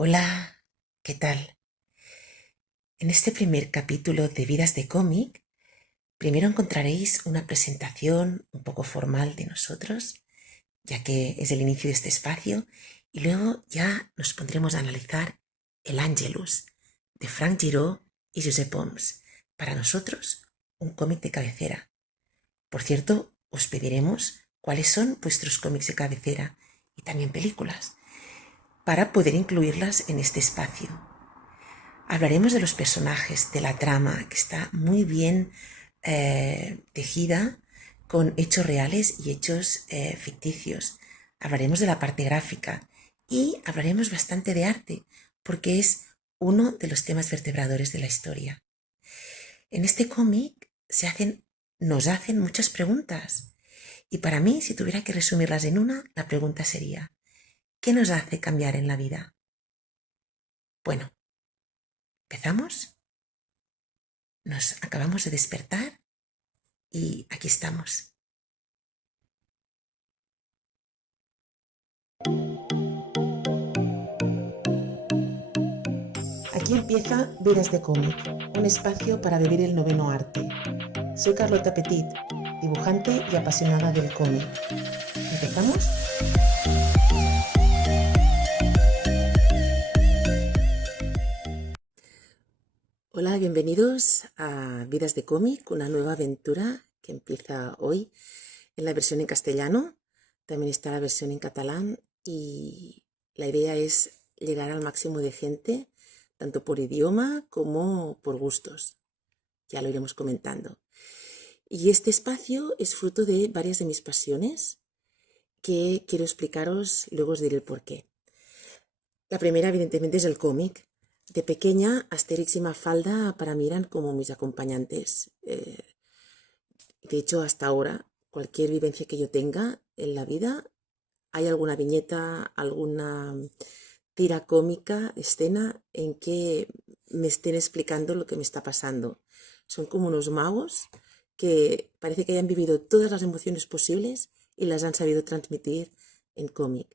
Hola, ¿qué tal? En este primer capítulo de Vidas de cómic, primero encontraréis una presentación un poco formal de nosotros, ya que es el inicio de este espacio, y luego ya nos pondremos a analizar El Ángelus, de Frank Giraud y Josep Oms. Para nosotros, un cómic de cabecera. Por cierto, os pediremos cuáles son vuestros cómics de cabecera y también películas, para poder incluirlas en este espacio. Hablaremos de los personajes, de la trama, que está muy bien tejida con hechos reales y hechos ficticios. Hablaremos de la parte gráfica y hablaremos bastante de arte, porque es uno de los temas vertebradores de la historia. En este cómic nos hacen muchas preguntas. Y para mí, si tuviera que resumirlas en una, la pregunta sería, ¿qué nos hace cambiar en la vida? Bueno, ¿empezamos? Nos acabamos de despertar y aquí estamos. Aquí empieza Vidas de cómic, un espacio para vivir el noveno arte. Soy Carlota Petit, dibujante y apasionada del cómic. ¿Empezamos? Hola, bienvenidos a Vidas de cómic, una nueva aventura que empieza hoy en la versión en castellano. También está la versión en catalán y la idea es llegar al máximo de gente, tanto por idioma como por gustos. Ya lo iremos comentando. Y este espacio es fruto de varias de mis pasiones que quiero explicaros, luego os diré el porqué. La primera, evidentemente, es el cómic. De pequeña, Asterix y Mafalda para mí eran como mis acompañantes. De hecho, hasta ahora, cualquier vivencia que yo tenga en la vida, hay alguna viñeta, alguna tira cómica, escena en que me estén explicando lo que me está pasando. Son como unos magos que parece que hayan vivido todas las emociones posibles y las han sabido transmitir en cómic.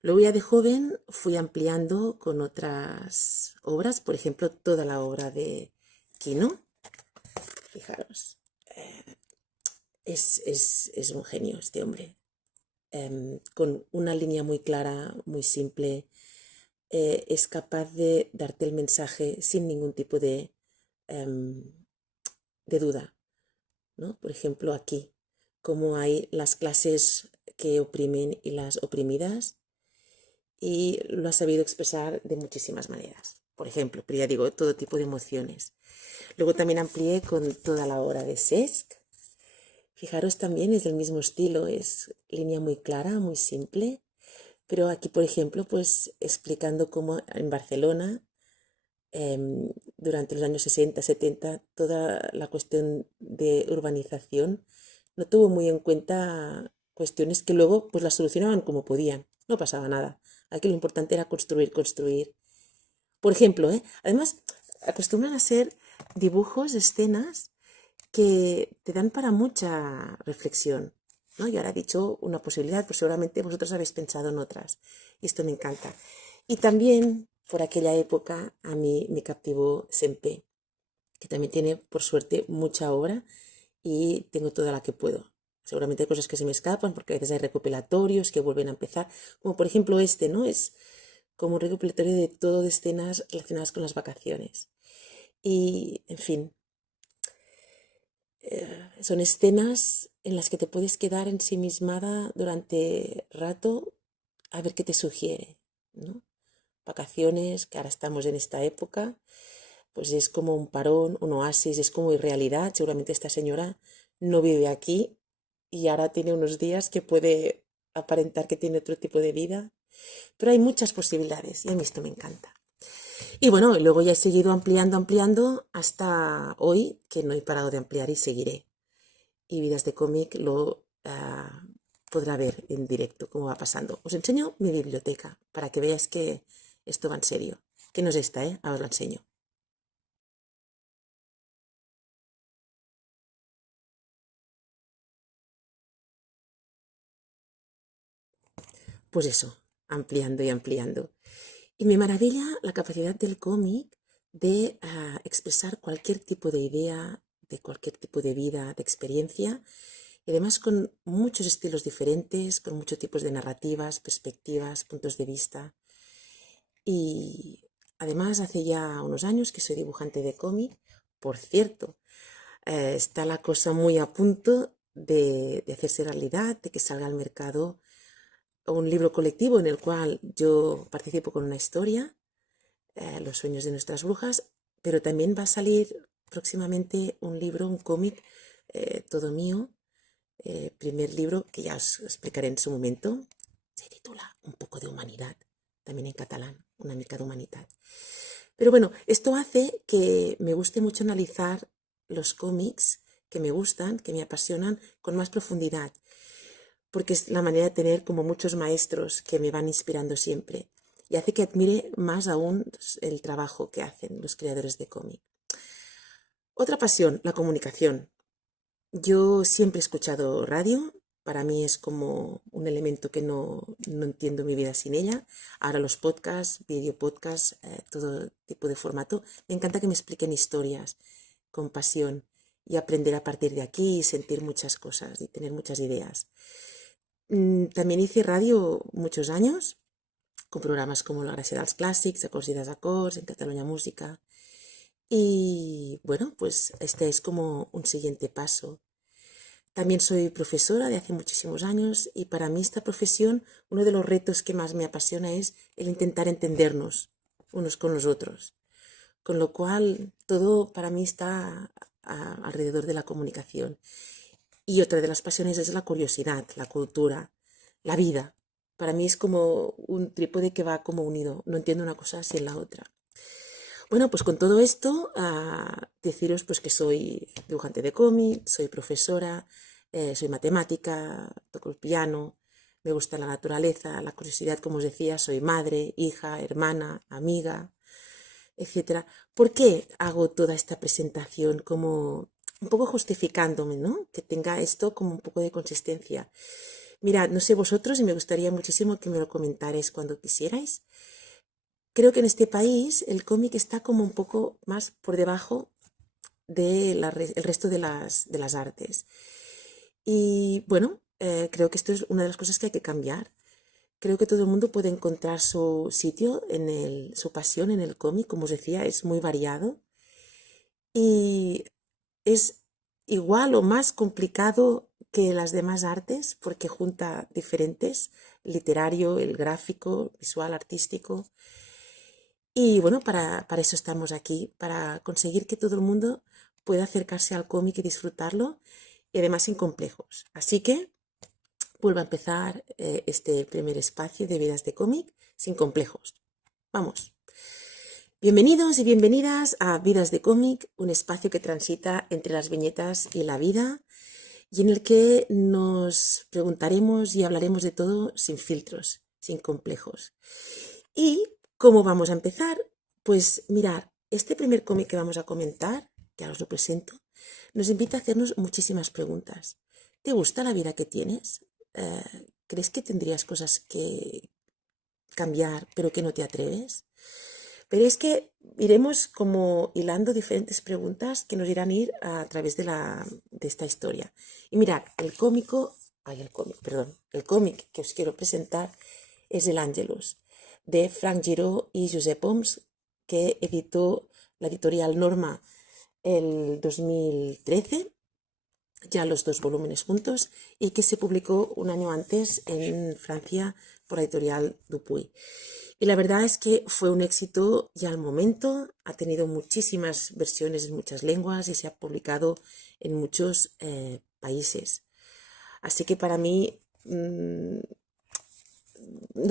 Luego ya de joven fui ampliando con otras obras, por ejemplo, toda la obra de Quino. Fijaros, es un genio este hombre, con una línea muy clara, muy simple, es capaz de darte el mensaje sin ningún tipo em, de duda, ¿no? Por ejemplo, aquí, como hay las clases que oprimen y las oprimidas, y lo ha sabido expresar de muchísimas maneras. Por ejemplo, pero ya digo, todo tipo de emociones. Luego también amplié con toda la obra de Cesc. Fijaros, también es del mismo estilo, es línea muy clara, muy simple, pero aquí, por ejemplo, pues explicando cómo en Barcelona, durante los años 60, 70, toda la cuestión de urbanización no tuvo muy en cuenta cuestiones que luego pues las solucionaban como podían, no pasaba nada. Aquí lo importante era construir, construir. Por ejemplo, además acostumbran a ser dibujos, escenas que te dan para mucha reflexión, ¿no? Y ahora he dicho una posibilidad, pues seguramente vosotros habéis pensado en otras. Y esto me encanta. Y también, por aquella época, a mí me captivó Sempe, que también tiene, por suerte, mucha obra y tengo toda la que puedo. Seguramente hay cosas que se me escapan porque a veces hay recopilatorios que vuelven a empezar, como por ejemplo este, ¿no? Es como un recopilatorio de todo de escenas relacionadas con las vacaciones. Y, en fin, son escenas en las que te puedes quedar ensimismada durante rato a ver qué te sugiere, ¿no? Vacaciones, que ahora estamos en esta época, pues es como un parón, un oasis, es como irrealidad. Seguramente esta señora no vive aquí y ahora tiene unos días que puede aparentar que tiene otro tipo de vida, pero hay muchas posibilidades y a mí esto me encanta. Y bueno, luego ya he seguido ampliando, ampliando hasta hoy, que no he parado de ampliar y seguiré. Y Vidas de cómic lo podrá ver en directo cómo va pasando. Os enseño mi biblioteca para que veáis que esto va en serio. Que no es esta, ¿eh? Ahora os la enseño. Pues eso, ampliando y ampliando. Y me maravilla la capacidad del cómic de expresar cualquier tipo de idea, de cualquier tipo de vida, de experiencia, y además con muchos estilos diferentes, con muchos tipos de narrativas, perspectivas, puntos de vista. Y además hace ya unos años que soy dibujante de cómic. Por cierto, está la cosa muy a punto de hacerse realidad, de que salga al mercado un libro colectivo en el cual yo participo con una historia, Los sueños de nuestras brujas, pero también va a salir próximamente un libro, un cómic, todo mío, primer libro que ya os explicaré en su momento. Se titula Un poco de humanidad, también en catalán, una mica de humanidad. Pero bueno, esto hace que me guste mucho analizar los cómics que me gustan, que me apasionan, con más profundidad, porque es la manera de tener como muchos maestros que me van inspirando siempre y hace que admire más aún el trabajo que hacen los creadores de cómic. Otra pasión, la comunicación. Yo siempre he escuchado radio, para mí es como un elemento que no entiendo mi vida sin ella. Ahora los podcasts, video podcasts, todo tipo de formato. Me encanta que me expliquen historias con pasión y aprender a partir de aquí y sentir muchas cosas y tener muchas ideas. También hice radio muchos años, con programas como La Gràcia dels Clàssics, Acords i Desacords, en Cataluña Música. Y bueno, pues este es como un siguiente paso. También soy profesora de hace muchísimos años y para mí esta profesión, uno de los retos que más me apasiona es el intentar entendernos unos con los otros. Con lo cual, todo para mí está alrededor de la comunicación. Y otra de las pasiones es la curiosidad, la cultura, la vida. Para mí es como un trípode que va como unido. No entiendo una cosa sin la otra. Bueno, pues con todo esto, deciros pues que soy dibujante de cómic, soy profesora, soy matemática, toco el piano, me gusta la naturaleza, la curiosidad, como os decía, soy madre, hija, hermana, amiga, etcétera. ¿Por qué hago toda esta presentación como un poco justificándome, ¿no? Que tenga esto como un poco de consistencia. Mirad, no sé vosotros y me gustaría muchísimo que me lo comentarais cuando quisierais. Creo que en este país el cómic está como un poco más por debajo del resto de las artes. Y bueno, creo que esto es una de las cosas que hay que cambiar. Creo que todo el mundo puede encontrar su sitio, su pasión en el cómic, como os decía, es muy variado y es igual o más complicado que las demás artes porque junta diferentes, el literario, el gráfico, visual, artístico. Y bueno, para eso estamos aquí, para conseguir que todo el mundo pueda acercarse al cómic y disfrutarlo, y además sin complejos. Así que vuelvo a empezar este primer espacio de Vidas de Cómic sin complejos. Vamos. Bienvenidos y bienvenidas a Vidas de Cómic, un espacio que transita entre las viñetas y la vida, y en el que nos preguntaremos y hablaremos de todo sin filtros, sin complejos. ¿Y cómo vamos a empezar? Pues mirar, este primer cómic que vamos a comentar, que ahora os lo presento, nos invita a hacernos muchísimas preguntas. ¿Te gusta la vida que tienes? ¿Crees que tendrías cosas que cambiar pero que no te atreves? Pero es que iremos como hilando diferentes preguntas que nos irán a ir a través de esta historia. Y mirad, el cómic que os quiero presentar es El Ángelus, de Frank Giró y Josep Oms, que editó la editorial Norma el 2013, ya los dos volúmenes juntos, y que se publicó un año antes en Francia por la editorial Dupuy. Y la verdad es que fue un éxito ya al momento, ha tenido muchísimas versiones en muchas lenguas y se ha publicado en muchos países. Así que para mí no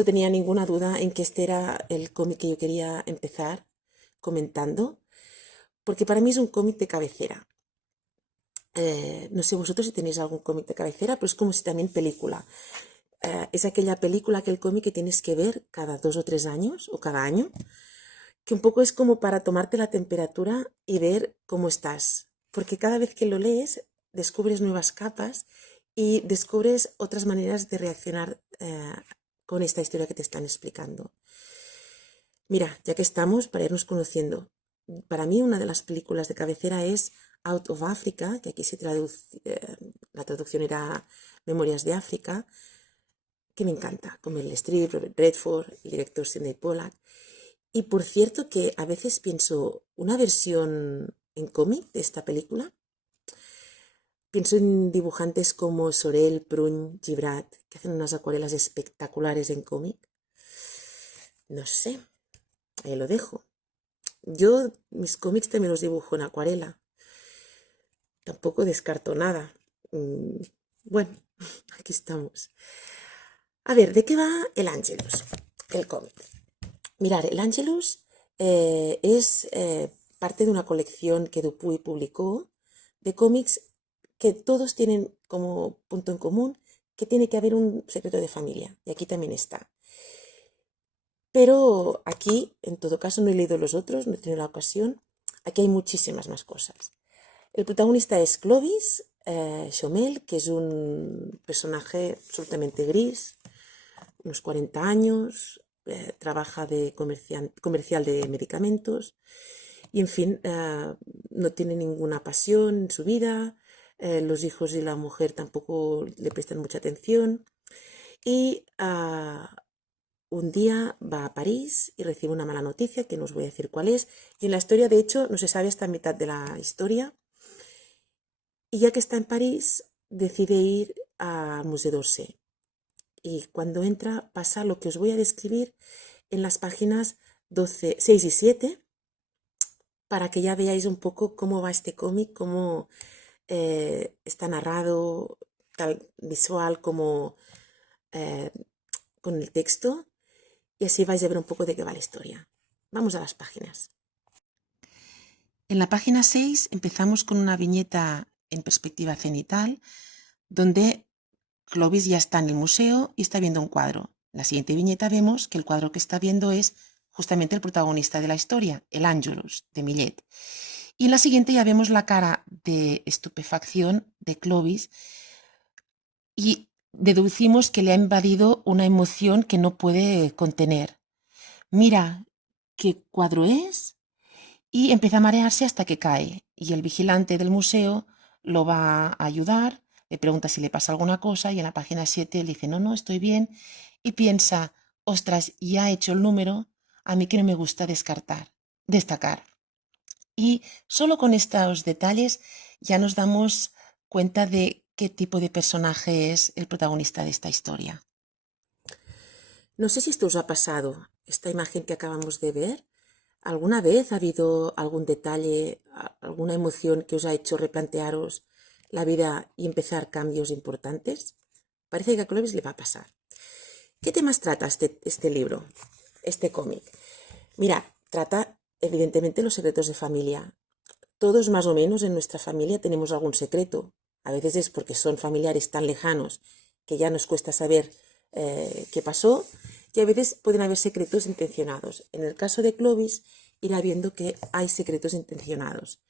tenía ninguna duda en que este era el cómic que yo quería empezar comentando, porque para mí es un cómic de cabecera. No sé vosotros si tenéis algún cómic de cabecera, pero es como si también película. Es aquella película, aquel cómic que tienes que ver cada 2 o 3 años o cada año, que un poco es como para tomarte la temperatura y ver cómo estás. Porque cada vez que lo lees descubres nuevas capas y descubres otras maneras de reaccionar con esta historia que te están explicando. Mira, ya que estamos, para irnos conociendo, para mí una de las películas de cabecera es Out of Africa, que aquí la traducción era Memorias de África, que me encanta, con Meryl Streep, Robert Redford, el director Sidney Pollack. Y por cierto que a veces pienso una versión en cómic de esta película. Pienso en dibujantes como Sorel, Prun, Gibrat, que hacen unas acuarelas espectaculares en cómic. No sé, ahí lo dejo. Yo mis cómics también los dibujo en acuarela. Tampoco descarto nada. Bueno, aquí estamos. A ver, ¿de qué va el Angelus? El cómic. Mirar, el Angelus es parte de una colección que Dupuy publicó de cómics que todos tienen como punto en común que tiene que haber un secreto de familia. Y aquí también está. Pero aquí, en todo caso, no he leído los otros, no he tenido la ocasión. Aquí hay muchísimas más cosas. El protagonista es Clovis Chomel, que es un personaje absolutamente gris, unos 40 años, trabaja de comercial de medicamentos y, en fin, no tiene ninguna pasión en su vida, los hijos y la mujer tampoco le prestan mucha atención y un día va a París y recibe una mala noticia, que no os voy a decir cuál es, y en la historia, de hecho, no se sabe hasta mitad de la historia, y ya que está en París, decide ir al Musée d'Orsay. Y cuando entra pasa lo que os voy a describir en las páginas 12, 6 y 7, para que ya veáis un poco cómo va este cómic, cómo está narrado, tal visual como eh, con el texto, y así vais a ver un poco de qué va la historia. Vamos a las páginas. En la página 6 empezamos con una viñeta en perspectiva cenital, donde Clovis ya está en el museo y está viendo un cuadro. En la siguiente viñeta vemos que el cuadro que está viendo es justamente el protagonista de la historia, el Angelus, de Millet. Y en la siguiente ya vemos la cara de estupefacción de Clovis y deducimos que le ha invadido una emoción que no puede contener. Mira qué cuadro es y empieza a marearse hasta que cae. Y el vigilante del museo lo va a ayudar, le pregunta si le pasa alguna cosa y en la página 7 él dice, no, no, estoy bien. Y piensa, ostras, ya he hecho el número, a mí que no me gusta destacar. Y solo con estos detalles ya nos damos cuenta de qué tipo de personaje es el protagonista de esta historia. No sé si esto os ha pasado, esta imagen que acabamos de ver. ¿Alguna vez ha habido algún detalle, alguna emoción que os ha hecho replantearos la vida y empezar cambios importantes? Parece que a Clovis le va a pasar. ¿Qué temas trata este libro, este cómic? Mira, trata evidentemente los secretos de familia. Todos más o menos en nuestra familia tenemos algún secreto. A veces es porque son familiares tan lejanos que ya nos cuesta saber qué pasó, y a veces pueden haber secretos intencionados. En el caso de Clovis, irá viendo que hay secretos intencionados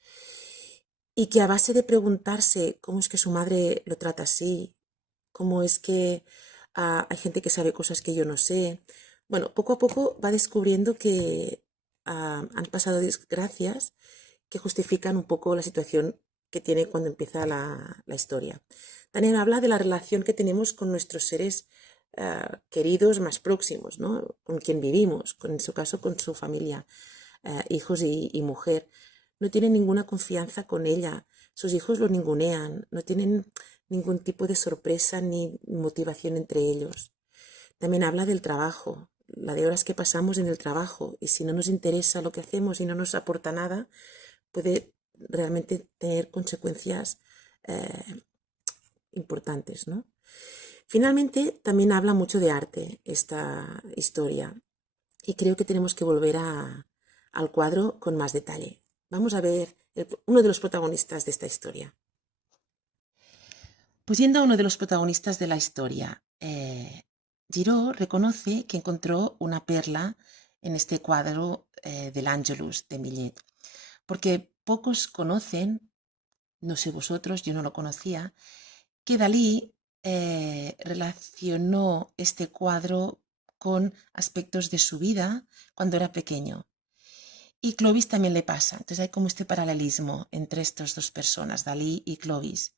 y que a base de preguntarse cómo es que su madre lo trata así, cómo es que hay gente que sabe cosas que yo no sé, bueno, poco a poco va descubriendo que han pasado desgracias que justifican un poco la situación que tiene cuando empieza la historia. También habla de la relación que tenemos con nuestros seres queridos más próximos, ¿no? Con quien vivimos, en su caso con su familia, hijos y mujer. No tiene ninguna confianza con ella, sus hijos lo ningunean, no tienen ningún tipo de sorpresa ni motivación entre ellos. También habla del trabajo, la de horas que pasamos en el trabajo, y si no nos interesa lo que hacemos y no nos aporta nada, puede realmente tener consecuencias importantes, ¿no? Finalmente, también habla mucho de arte esta historia, y creo que tenemos que volver al cuadro con más detalle. Vamos a ver uno de los protagonistas de esta historia. Pues yendo a uno de los protagonistas de la historia, Giraud reconoce que encontró una perla en este cuadro del Angelus de Millet, porque pocos conocen, no sé vosotros, yo no lo conocía, que Dalí relacionó este cuadro con aspectos de su vida cuando era pequeño. Y Clovis también le pasa. Entonces hay como este paralelismo entre estas dos personas, Dalí y Clovis.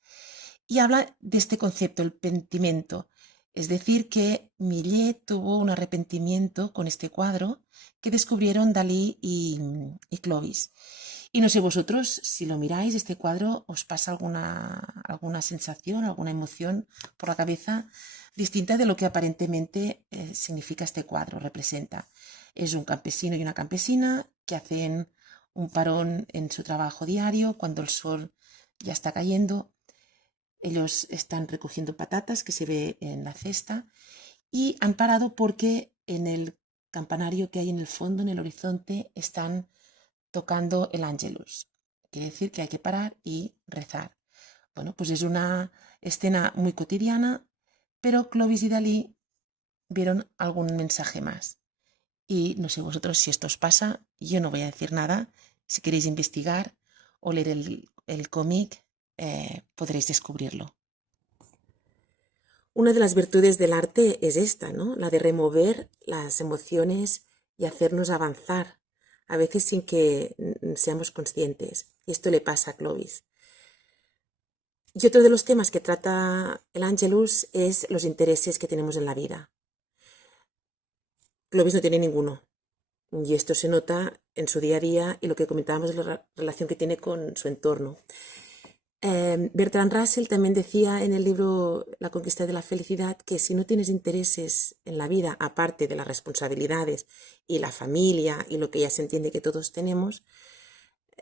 Y habla de este concepto, el pentimento. Es decir, que Millet tuvo un arrepentimiento con este cuadro que descubrieron Dalí y Clovis. Y no sé vosotros, si lo miráis, este cuadro, ¿os pasa alguna sensación, alguna emoción por la cabeza distinta de lo que aparentemente significa este cuadro, representa? Es un campesino y una campesina que hacen un parón en su trabajo diario cuando el sol ya está cayendo. Ellos están recogiendo patatas que se ve en la cesta y han parado porque en el campanario que hay en el fondo, en el horizonte, están tocando el Ángelus. Quiere decir que hay que parar y rezar. Bueno, pues es una escena muy cotidiana, pero Clovis y Dalí vieron algún mensaje más. Y no sé vosotros si esto os pasa, yo no voy a decir nada. Si queréis investigar o leer el cómic, podréis descubrirlo. Una de las virtudes del arte es esta, ¿no? La de remover las emociones y hacernos avanzar, a veces sin que seamos conscientes. Y esto le pasa a Clovis. Y otro de los temas que trata el Angelus es los intereses que tenemos en la vida. Clovis no tiene ninguno. Y esto se nota en su día a día y lo que comentábamos de la relación que tiene con su entorno. Bertrand Russell también decía en el libro La conquista de la felicidad que si no tienes intereses en la vida, aparte de las responsabilidades y la familia y lo que ya se entiende que todos tenemos,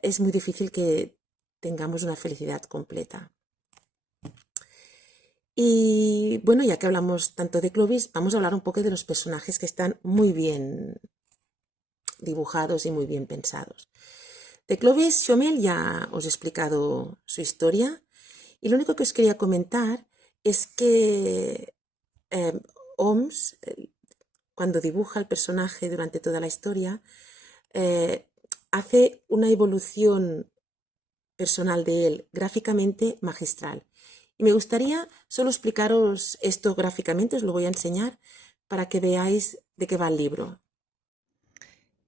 es muy difícil que tengamos una felicidad completa. Y bueno, ya que hablamos tanto de Clovis, vamos a hablar un poco de los personajes que están muy bien dibujados y muy bien pensados. De Clovis Chomel ya os he explicado su historia y lo único que os quería comentar es que Homs, cuando dibuja el personaje durante toda la historia, hace una evolución personal de él gráficamente magistral. Y me gustaría solo explicaros esto gráficamente, os lo voy a enseñar para que veáis de qué va el libro.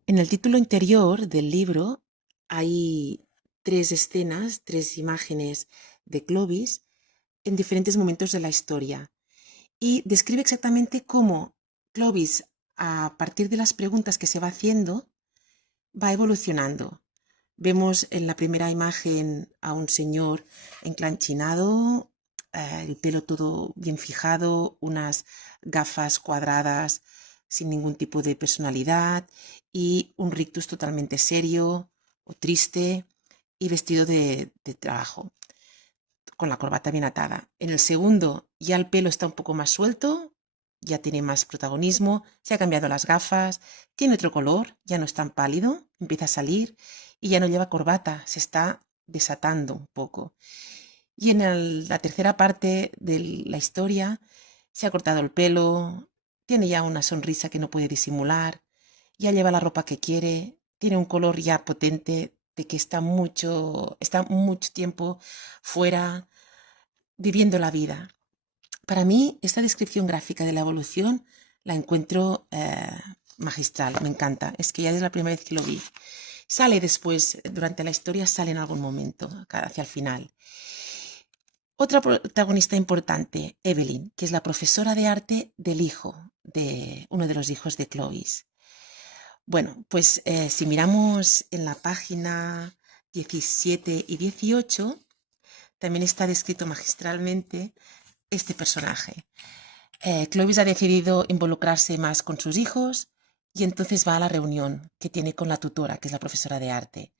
En el título interior del libro hay 3 escenas, 3 imágenes de Clovis en diferentes momentos de la historia y describe exactamente cómo Clovis, a partir de las preguntas que se va haciendo, va evolucionando. Vemos en la primera imagen a un señor enclanchinado, el pelo todo bien fijado, unas gafas cuadradas sin ningún tipo de personalidad y un rictus totalmente serio o triste y vestido de trabajo, con la corbata bien atada. En el segundo ya el pelo está un poco más suelto, ya tiene más protagonismo, se ha cambiado las gafas, tiene otro color, ya no es tan pálido, empieza a salir y ya no lleva corbata, se está desatando un poco. Y en la tercera parte de la historia se ha cortado el pelo, tiene ya una sonrisa que no puede disimular, ya lleva la ropa que quiere, tiene un color ya potente de que está mucho tiempo fuera viviendo la vida. Para mí, esta descripción gráfica de la evolución la encuentro magistral, me encanta. Es que ya es la primera vez que lo vi. Sale después, durante la historia, sale en algún momento, hacia el final. Otra protagonista importante, Evelyn, que es la profesora de arte del hijo, de uno de los hijos de Clovis. Bueno, pues si miramos en la página 17 y 18, también está descrito magistralmente este personaje. Clovis ha decidido involucrarse más con sus hijos y entonces va a la reunión que tiene con la tutora, que es la profesora de arte.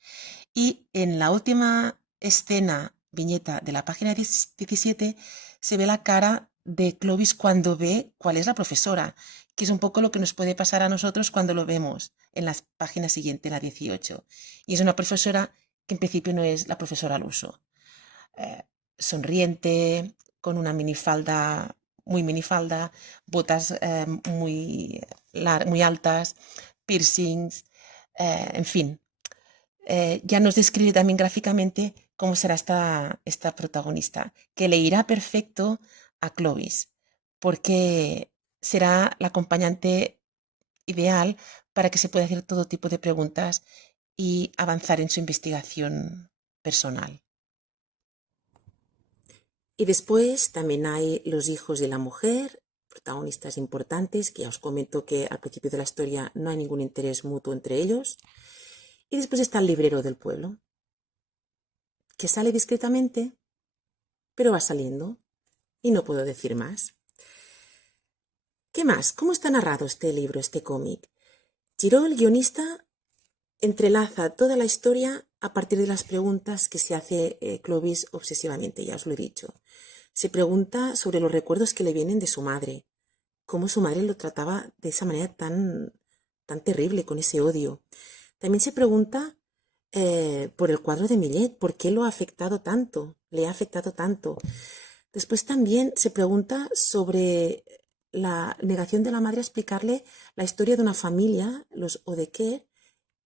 Y en la última escena, viñeta de la página 17, se ve la cara de Clovis cuando ve cuál es la profesora, que es un poco lo que nos puede pasar a nosotros cuando lo vemos en la página siguiente, la 18. Y es una profesora que en principio no es la profesora al uso. Sonriente, con una minifalda, botas muy altas, piercings, en fin. Ya nos describe también gráficamente cómo será esta protagonista, que le irá perfecto a Clovis, porque será la acompañante ideal para que se pueda hacer todo tipo de preguntas y avanzar en su investigación personal. Y después también hay los hijos de la mujer, protagonistas importantes, que ya os comento que al principio de la historia no hay ningún interés mutuo entre ellos. Y después está el librero del pueblo, que sale discretamente, pero va saliendo. Y no puedo decir más. ¿Qué más? ¿Cómo está narrado este libro, este cómic? Giraud, el guionista, entrelaza toda la historia a partir de las preguntas que se hace Clovis obsesivamente, ya os lo he dicho. Se pregunta sobre los recuerdos que le vienen de su madre, cómo su madre lo trataba de esa manera tan terrible, con ese odio. También se pregunta por el cuadro de Millet, ¿por qué lo ha afectado tanto? Le ha afectado tanto. Después también se pregunta sobre la negación de la madre a explicarle la historia de una familia, los Odequer,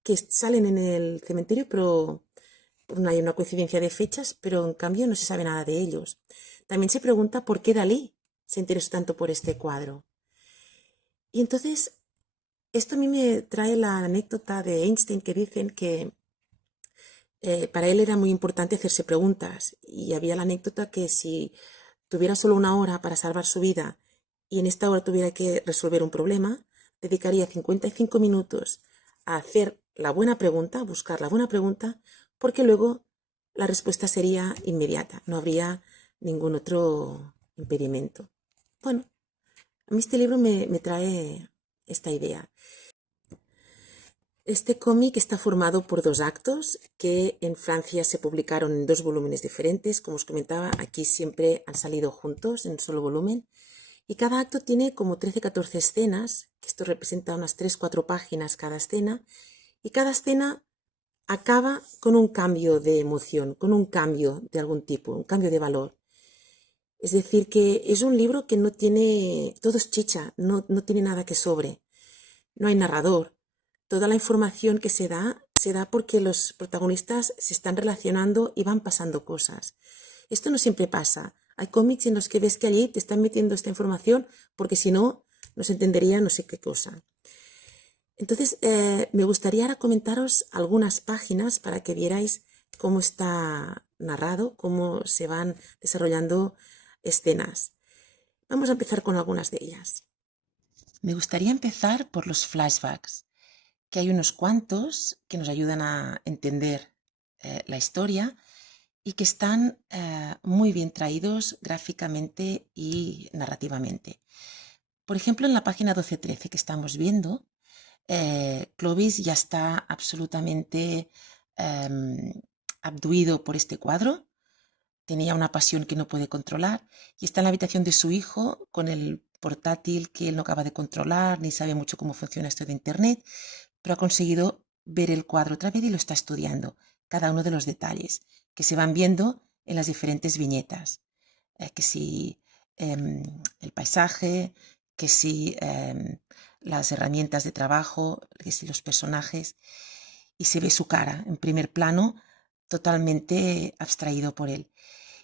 que salen en el cementerio, pero no hay una coincidencia de fechas, pero en cambio no se sabe nada de ellos. También se pregunta por qué Dalí se interesó tanto por este cuadro. Y entonces, esto a mí me trae la anécdota de Einstein, que dicen que para él era muy importante hacerse preguntas, y había la anécdota que si tuviera solo una hora para salvar su vida y en esta hora tuviera que resolver un problema, dedicaría 55 minutos a hacer la buena pregunta, a buscar la buena pregunta, porque luego la respuesta sería inmediata, no habría ningún otro impedimento. Bueno, a mí este libro me trae esta idea. Este cómic está formado por 2 actos que en Francia se publicaron en 2 volúmenes diferentes. Como os comentaba, aquí siempre han salido juntos en un solo volumen. Y cada acto tiene como 13-14 escenas, que esto representa unas 3-4 páginas cada escena. Y cada escena acaba con un cambio de emoción, con un cambio de algún tipo, un cambio de valor. Es decir, que es un libro que no tiene, todo es chicha, no tiene nada que sobre. No hay narrador. Toda la información que se da porque los protagonistas se están relacionando y van pasando cosas. Esto no siempre pasa. Hay cómics en los que ves que allí te están metiendo esta información porque si no, no se entendería no sé qué cosa. Entonces, me gustaría ahora comentaros algunas páginas para que vierais cómo está narrado, cómo se van desarrollando escenas. Vamos a empezar con algunas de ellas. Me gustaría empezar por los flashbacks, que hay unos cuantos que nos ayudan a entender la historia y que están muy bien traídos gráficamente y narrativamente. Por ejemplo, en la página 12-13 que estamos viendo, Clovis ya está absolutamente abduido por este cuadro, tenía una pasión que no puede controlar y está en la habitación de su hijo con el portátil que él no acaba de controlar, ni sabe mucho cómo funciona esto de internet, pero ha conseguido ver el cuadro otra vez y lo está estudiando, cada uno de los detalles que se van viendo en las diferentes viñetas, que si el paisaje, que si las herramientas de trabajo, que si los personajes, y se ve su cara en primer plano, totalmente abstraído por él.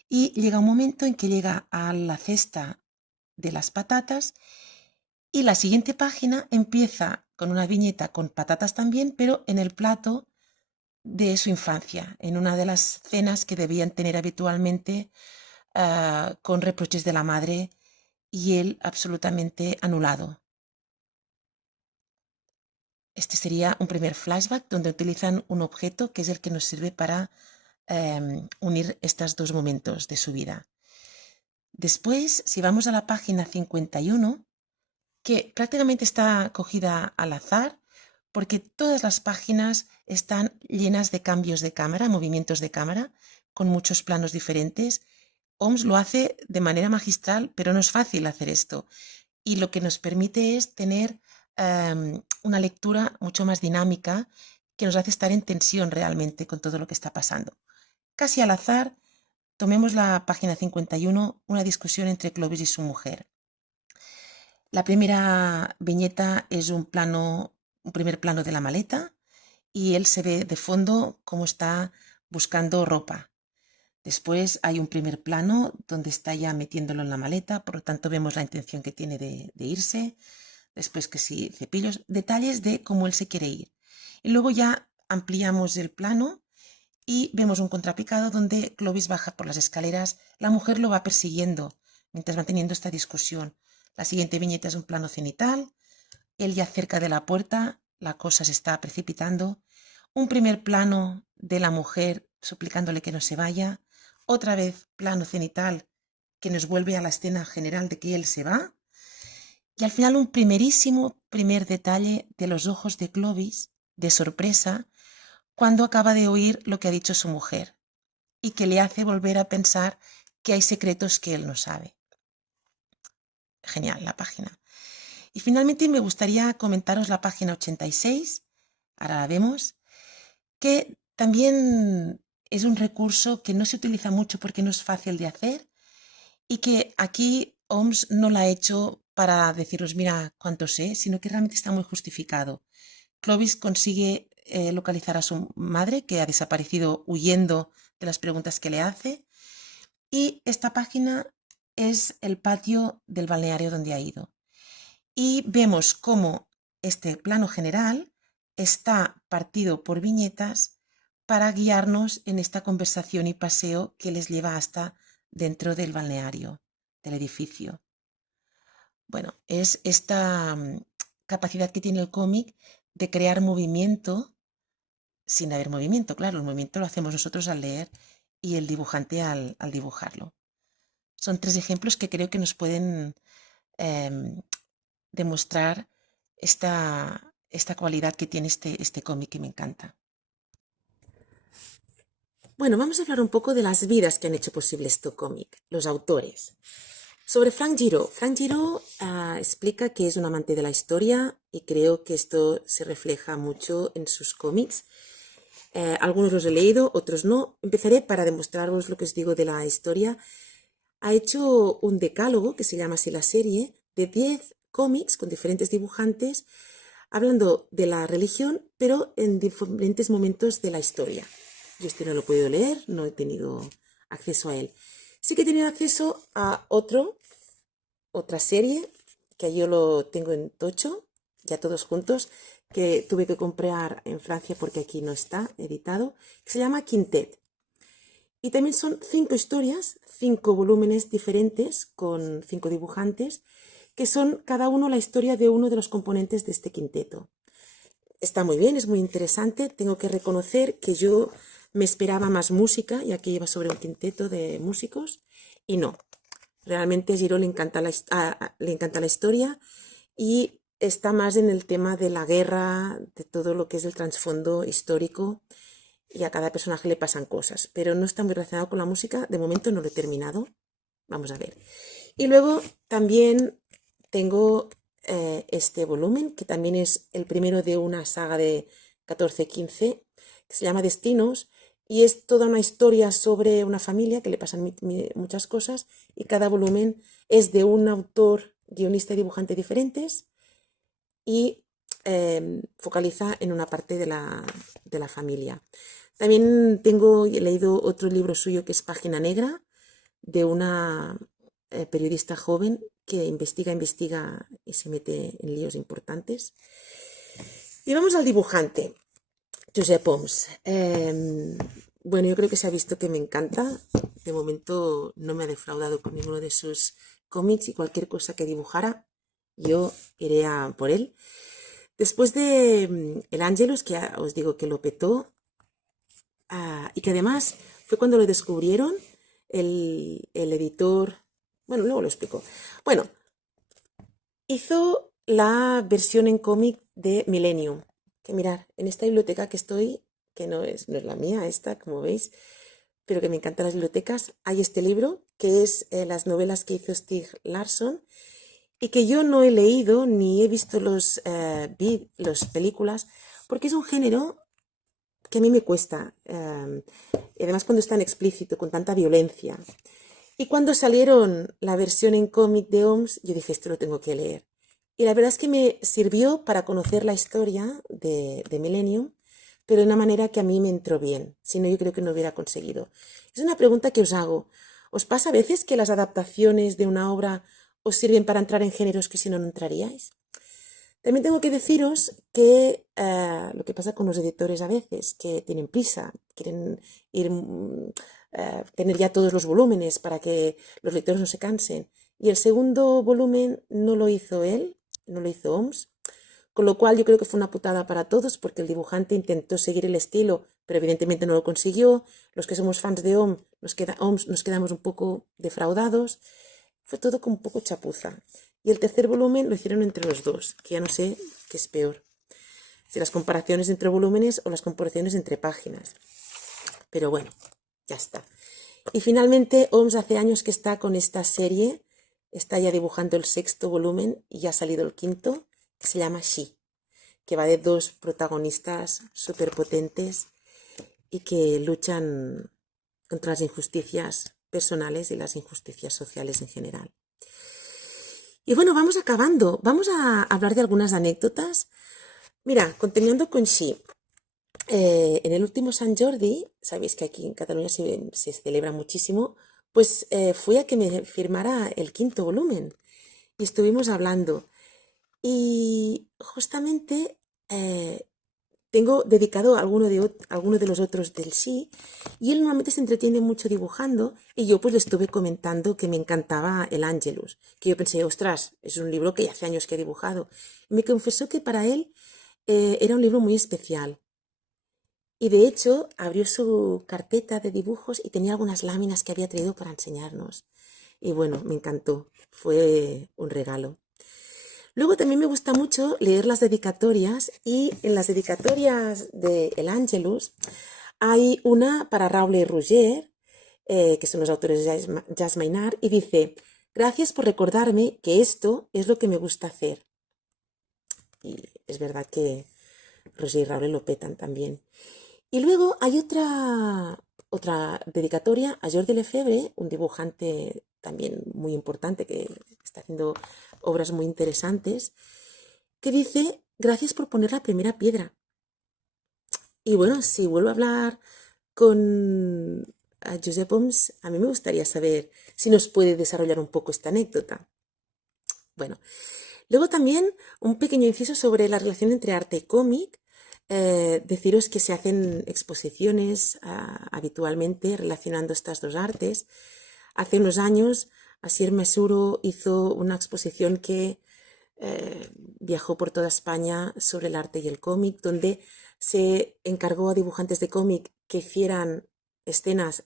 Y llega un momento en que llega a la cesta de las patatas y la siguiente página empieza con una viñeta con patatas también, pero en el plato de su infancia, en una de las cenas que debían tener habitualmente con reproches de la madre y él absolutamente anulado. Este sería un primer flashback donde utilizan un objeto que es el que nos sirve para unir estos 2 momentos de su vida. Después, si vamos a la página 51, que prácticamente está cogida al azar, porque todas las páginas están llenas de cambios de cámara, movimientos de cámara, con muchos planos diferentes. OMS lo hace de manera magistral, pero no es fácil hacer esto. Y lo que nos permite es tener una lectura mucho más dinámica que nos hace estar en tensión realmente con todo lo que está pasando. Casi al azar, tomemos la página 51, una discusión entre Clovis y su mujer. La primera viñeta es un primer plano de la maleta y él se ve de fondo cómo está buscando ropa. Después hay un primer plano donde está ya metiéndolo en la maleta, por lo tanto vemos la intención que tiene de irse. después que sí, cepillos, detalles de cómo él se quiere ir. Y luego ya ampliamos el plano y vemos un contrapicado donde Clovis baja por las escaleras, la mujer lo va persiguiendo mientras van teniendo esta discusión. La siguiente viñeta es un plano cenital, él ya cerca de la puerta, la cosa se está precipitando, un primer plano de la mujer suplicándole que no se vaya, otra vez plano cenital que nos vuelve a la escena general de que él se va, y al final un primer detalle de los ojos de Clovis, de sorpresa, cuando acaba de oír lo que ha dicho su mujer y que le hace volver a pensar que hay secretos que él no sabe. Genial la página. Y finalmente me gustaría comentaros la página 86, ahora la vemos, que también es un recurso que no se utiliza mucho porque no es fácil de hacer y que aquí OMS no la ha hecho para deciros mira cuánto sé, sino que realmente está muy justificado. Clovis consigue localizar a su madre, que ha desaparecido huyendo de las preguntas que le hace, y esta página es el patio del balneario donde ha ido. Y vemos cómo este plano general está partido por viñetas para guiarnos en esta conversación y paseo que les lleva hasta dentro del balneario, del edificio. Bueno, es esta capacidad que tiene el cómic de crear movimiento sin haber movimiento. Claro, el movimiento lo hacemos nosotros al leer y el dibujante al dibujarlo. Son 3 ejemplos que creo que nos pueden demostrar esta cualidad que tiene este cómic que me encanta. Bueno, vamos a hablar un poco de las vidas que han hecho posible este cómic, los autores. Sobre Frank Giraud. Frank Giraud explica que es un amante de la historia y creo que esto se refleja mucho en sus cómics. Algunos los he leído, otros no. Empezaré para demostraros lo que os digo de la historia. Ha hecho un decálogo, que se llama así la serie, de 10 cómics con diferentes dibujantes, hablando de la religión, pero en diferentes momentos de la historia. Yo este no lo he podido leer, no he tenido acceso a él. Sí que he tenido acceso a otra serie, que yo lo tengo en tocho, ya todos juntos, que tuve que comprar en Francia porque aquí no está editado, que se llama Quintet. Y también son 5 historias, 5 volúmenes diferentes con 5 dibujantes, que son cada uno la historia de uno de los componentes de este quinteto. Está muy bien, es muy interesante. Tengo que reconocer que yo me esperaba más música, ya que lleva sobre un quinteto de músicos, y no. Realmente a Giraud le encanta la historia y está más en el tema de la guerra, de todo lo que es el trasfondo histórico, y a cada personaje le pasan cosas, pero no está muy relacionado con la música. De momento no lo he terminado. Vamos a ver. Y luego también tengo este volumen, que también es el primero de una saga de 14-15, que se llama Destinos, y es toda una historia sobre una familia que le pasan muchas cosas, y cada volumen es de un autor, guionista y dibujante diferentes, y focaliza en una parte de la familia. También he leído otro libro suyo que es Página Negra, de una periodista joven que investiga y se mete en líos importantes. Y vamos al dibujante, Josep Oms. Bueno, yo creo que se ha visto que me encanta. De momento no me ha defraudado con ninguno de sus cómics y cualquier cosa que dibujara, yo iré a por él. Después de El Ángelus, que os digo que lo petó, y que además fue cuando lo descubrieron el editor, bueno, luego lo explico. Bueno, hizo la versión en cómic de Millennium, que mirad, en esta biblioteca que estoy, que no es la mía esta, como veis, pero que me encantan las bibliotecas, hay este libro, que es las novelas que hizo Stieg Larsson, y que yo no he leído ni he visto las películas, porque es un género que a mí me cuesta, y además cuando es tan explícito, con tanta violencia. Y cuando salieron la versión en cómic de Oms, yo dije, esto lo tengo que leer. Y la verdad es que me sirvió para conocer la historia de Millennium, pero de una manera que a mí me entró bien, si no yo creo que no hubiera conseguido. Es una pregunta que os hago. ¿Os pasa a veces que las adaptaciones de una obra os sirven para entrar en géneros que si no, no entraríais? También tengo que deciros que lo que pasa con los editores a veces, que tienen prisa, quieren ir, tener ya todos los volúmenes para que los lectores no se cansen. Y el segundo volumen no lo hizo él, no lo hizo OMS, con lo cual yo creo que fue una putada para todos porque el dibujante intentó seguir el estilo, pero evidentemente no lo consiguió. Los que somos fans de OMS nos quedamos un poco defraudados. Fue todo como un poco chapuza. Y el tercer volumen lo hicieron entre los dos, que ya no sé qué es peor. Si las comparaciones entre volúmenes o las comparaciones entre páginas. Pero bueno, ya está. Y finalmente, OMS hace años que está con esta serie. Está ya dibujando el sexto volumen y ya ha salido el quinto, que se llama She, que va de dos protagonistas súper potentes y que luchan contra las injusticias personales y las injusticias sociales en general. Y bueno, vamos acabando. Vamos a hablar de algunas anécdotas. Mira, continuando con She. En el último Sant Jordi, sabéis que aquí en Cataluña se celebra muchísimo, pues fui a que me firmara el quinto volumen y estuvimos hablando. Y justamente tengo dedicado a alguno de los otros del sí, y él normalmente se entretiene mucho dibujando, y yo pues le estuve comentando que me encantaba el Ángelus, que yo pensé, ostras, es un libro que ya hace años que he dibujado. Y me confesó que para él era un libro muy especial. Y de hecho abrió su carpeta de dibujos y tenía algunas láminas que había traído para enseñarnos. Y bueno, me encantó, fue un regalo. Luego también me gusta mucho leer las dedicatorias, y en las dedicatorias de El Ángelus hay una para Raúl y Roger, que son los autores de Jazz Maynard, y dice: gracias por recordarme que esto es lo que me gusta hacer. Y es verdad que Roger y Raúl lo petan también. Y luego hay otra dedicatoria a Jordi Lefebvre, un dibujante también muy importante que está haciendo obras muy interesantes, que dice: gracias por poner la primera piedra. Y bueno, si vuelvo a hablar con Josep Oms, a mí me gustaría saber si nos puede desarrollar un poco esta anécdota. Bueno, luego también un pequeño inciso sobre la relación entre arte y cómic. Deciros que se hacen exposiciones habitualmente relacionando estas dos artes. Hace unos años, Asier Mesuro hizo una exposición que viajó por toda España sobre el arte y el cómic, donde se encargó a dibujantes de cómic que hicieran escenas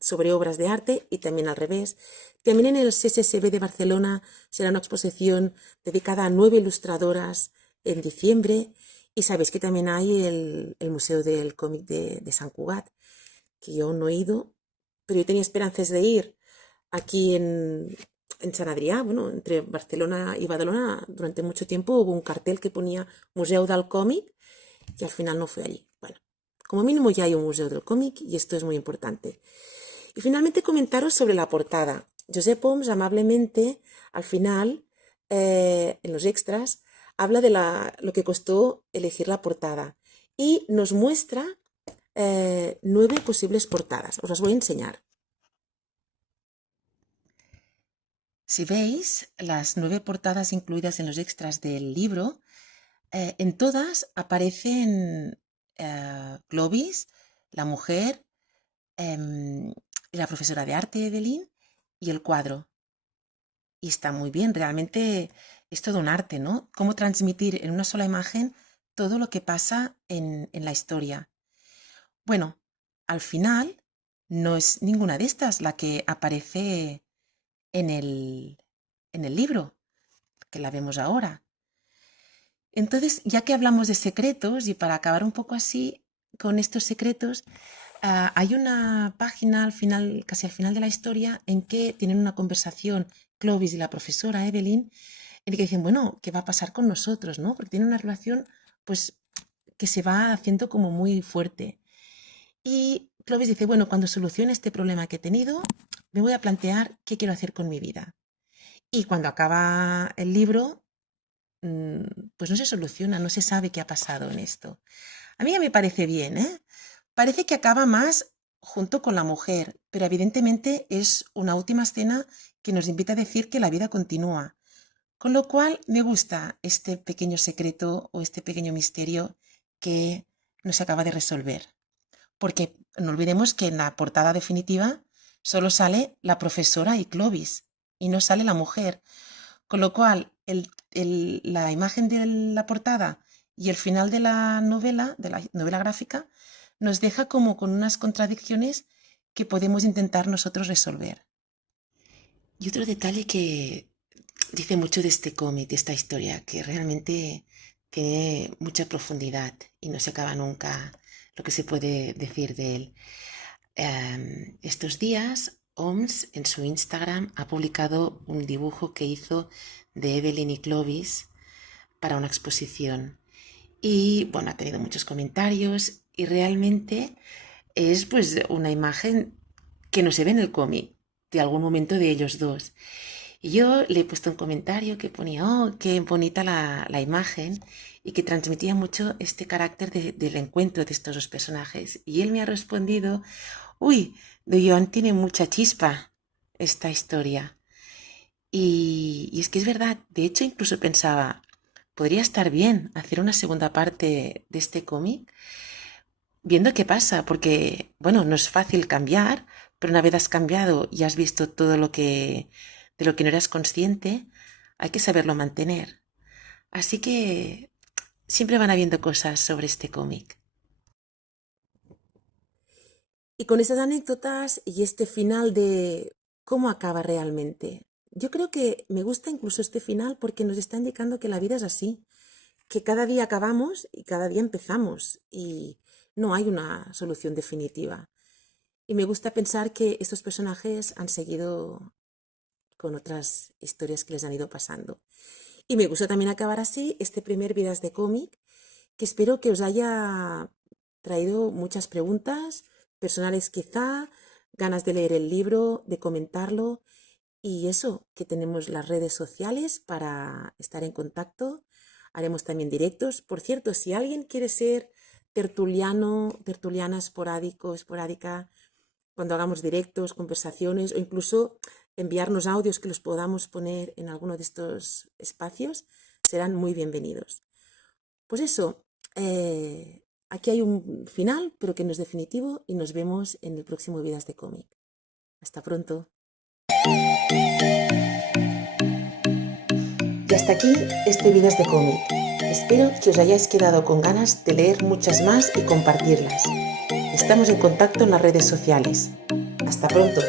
sobre obras de arte y también al revés. También en el CSSB de Barcelona será una exposición dedicada a 9 ilustradoras en diciembre, y sabéis que también hay el Museo del Cómic de Sant Cugat, que yo no he ido, pero yo tenía esperanzas de ir. Aquí en Sant Adrià, bueno, entre Barcelona y Badalona, durante mucho tiempo hubo un cartel que ponía Museu del Cómic y al final no fue allí. Bueno, como mínimo ya hay un Museo del Cómic y esto es muy importante. Y finalmente comentaros sobre la portada. Josep Oms amablemente al final, en los extras, habla de lo que costó elegir la portada y nos muestra 9 posibles portadas. Os las voy a enseñar. Si veis las 9 portadas incluidas en los extras del libro, en todas aparecen Clovis, la mujer, la profesora de arte Evelyn y el cuadro. Y está muy bien, realmente es todo un arte, ¿no? Cómo transmitir en una sola imagen todo lo que pasa en la historia. Bueno, al final no es ninguna de estas la que aparece en el libro, que la vemos ahora. Entonces, ya que hablamos de secretos, y para acabar un poco así con estos secretos, hay una página al final, casi al final de la historia, en que tienen una conversación Clovis y la profesora Evelyn, en que dicen, bueno, ¿qué va a pasar con nosotros, no? Porque tienen una relación, pues, que se va haciendo como muy fuerte. Y Clovis dice, bueno, cuando solucione este problema que he tenido, me voy a plantear qué quiero hacer con mi vida. Y cuando acaba el libro, pues no se soluciona, no se sabe qué ha pasado en esto. A mí ya me parece bien, ¿eh? Parece que acaba más junto con la mujer, pero evidentemente es una última escena que nos invita a decir que la vida continúa. Con lo cual me gusta este pequeño secreto o este pequeño misterio que no se acaba de resolver. Porque no olvidemos que en la portada definitiva solo sale la profesora y Clovis y no sale la mujer. Con lo cual la imagen de la portada y el final de la novela gráfica, nos deja como con unas contradicciones que podemos intentar nosotros resolver. Y otro detalle que dice mucho de este cómic, de esta historia, que realmente tiene mucha profundidad y no se acaba nunca lo que se puede decir de él. Estos días, OMS en su Instagram ha publicado un dibujo que hizo de Evelyn y Clovis para una exposición. Y bueno, ha tenido muchos comentarios y realmente es pues una imagen que no se ve en el cómic de algún momento de ellos dos. Y yo le he puesto un comentario que ponía, oh, qué bonita la imagen y que transmitía mucho este carácter del encuentro de estos dos personajes. Y él me ha respondido, uy, de Joan tiene mucha chispa esta historia. Y es que es verdad, de hecho incluso pensaba, podría estar bien hacer una segunda parte de este cómic, viendo qué pasa, porque, bueno, no es fácil cambiar, pero una vez has cambiado y has visto todo lo de lo que no eras consciente, hay que saberlo mantener. Así que siempre van habiendo cosas sobre este cómic. Y con esas anécdotas y este final de cómo acaba realmente, yo creo que me gusta incluso este final porque nos está indicando que la vida es así, que cada día acabamos y cada día empezamos y no hay una solución definitiva. Y me gusta pensar que estos personajes han seguido con otras historias que les han ido pasando. Y me gusta también acabar así este primer Vidas de cómic, que espero que os haya traído muchas preguntas personales quizá, ganas de leer el libro, de comentarlo y eso, que tenemos las redes sociales para estar en contacto. Haremos también directos. Por cierto, si alguien quiere ser tertuliano, tertuliana esporádico, esporádica, cuando hagamos directos, conversaciones o incluso enviarnos audios que los podamos poner en alguno de estos espacios, serán muy bienvenidos. Pues eso, aquí hay un final, pero que no es definitivo y nos vemos en el próximo Vidas de cómic. Hasta pronto. Y hasta aquí este Vidas de cómic. Espero que os hayáis quedado con ganas de leer muchas más y compartirlas. Estamos en contacto en las redes sociales. Hasta pronto.